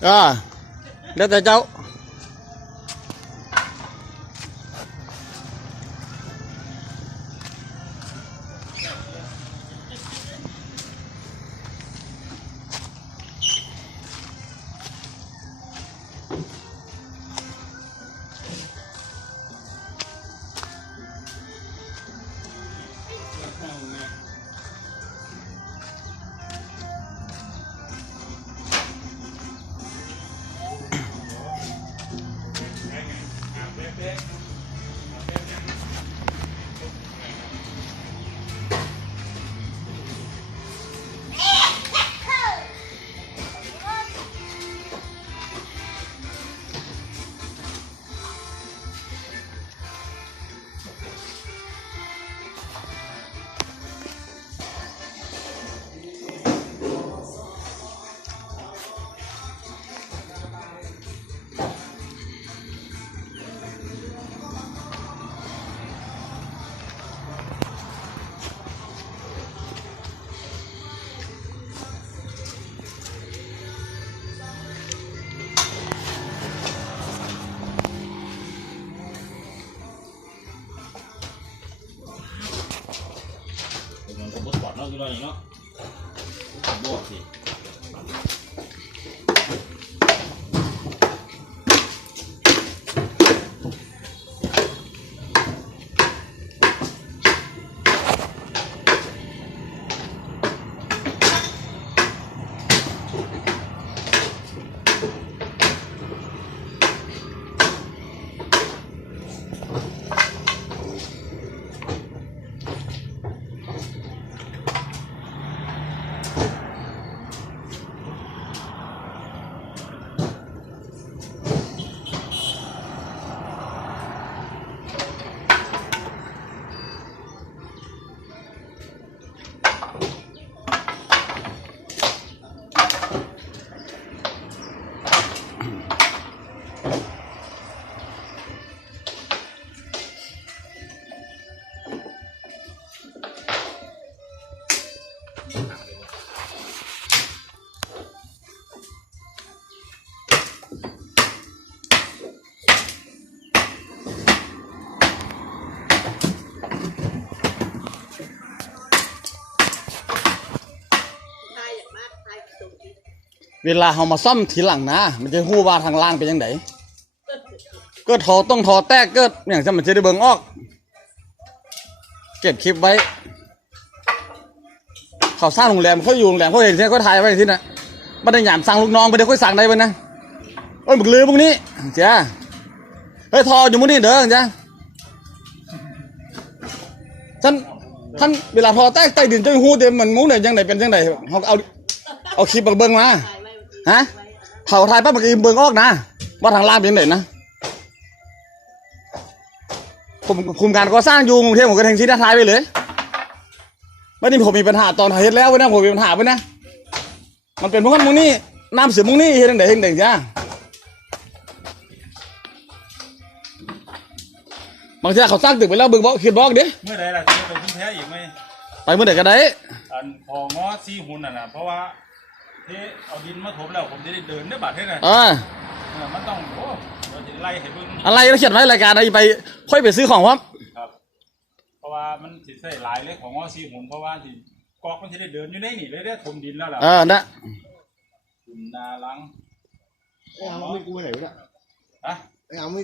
à đất ta cháu อดเนาะคือว่าอย่างเนาะบวกสิ เวลาเรามาซ่อมทีหลังนะ มันจะหู้ว่าทางล่างเป็นยังไงก็ทอต้องทอแตกเกิดอย่างจะมันจะได้เบิ่งออก เก็บคลิปไว้ เขาสร้างโรงแรมเขาอยู่โรงแรมเขาเห็นที่เขาถ่ายไว้ที่น่ะไม่ได้หยามสั่งลูกน้องไม่ได้ค่อยสั่งได้เว้ยนะเอ้ยบึกลือพวกนี้เจ้าเฮ้ยทออยู่มุ้งนี่เด้อจ้าท่านท่านเวลาทอแตกใต้ดินจะหู้เต็มเหมือนมุ้งเนี่ยยังไงเป็นยังไงเขาเอาเอาคลิปมาเบิ่งมา ฮะเผาไทยปั๊บมันก็เบิ่งออกนะว่าทางล่างเป็นไหนนะผมคุมการก่อสร้างอยู่กรุงเทพผมก็แทงชี้หน้าท้ายไปเลยไม่ได้ผมมีปัญหาตอนเฮ็ดแล้วเว้ยนะผมมีปัญหาเว้ยนะมันเป็นพวกนั้นพวกนี้น้ำเสือพวกนี้เฮ็ดจังไดเฮ็ดจังไดจ้าบางทีเขาสร้างตึกไปแล้วเบิ่งบอกคิดบอกดิเมื่อใดล่ะจะไปพุ่งแท้อีกไหมไปเมื่อไหร่ก็ได้อันพอง้อซีหุ่นอะนะเพราะว่า ที่เอาดินมาถมแล้วผมจะได้เดินได้บาดเท่าไหร่เออเออมันต้องโอ้เราจะไล่ให้เบิ่งอะไรก็เขียนไว้รายการอะไรไป ค่อยไปซื้อของวะครับ เพราะว่ามันสิใส่หลายเลยของง้อซีหุ่นเพราะว่าสิกอกมันจะได้เดินอยู่ในนี่เลยได้ถมดินแล้วล่ะเออนะดินนาลัง ไอ้อาไม่กูไปไหนวะเนี่ยอะไอ้อาไม่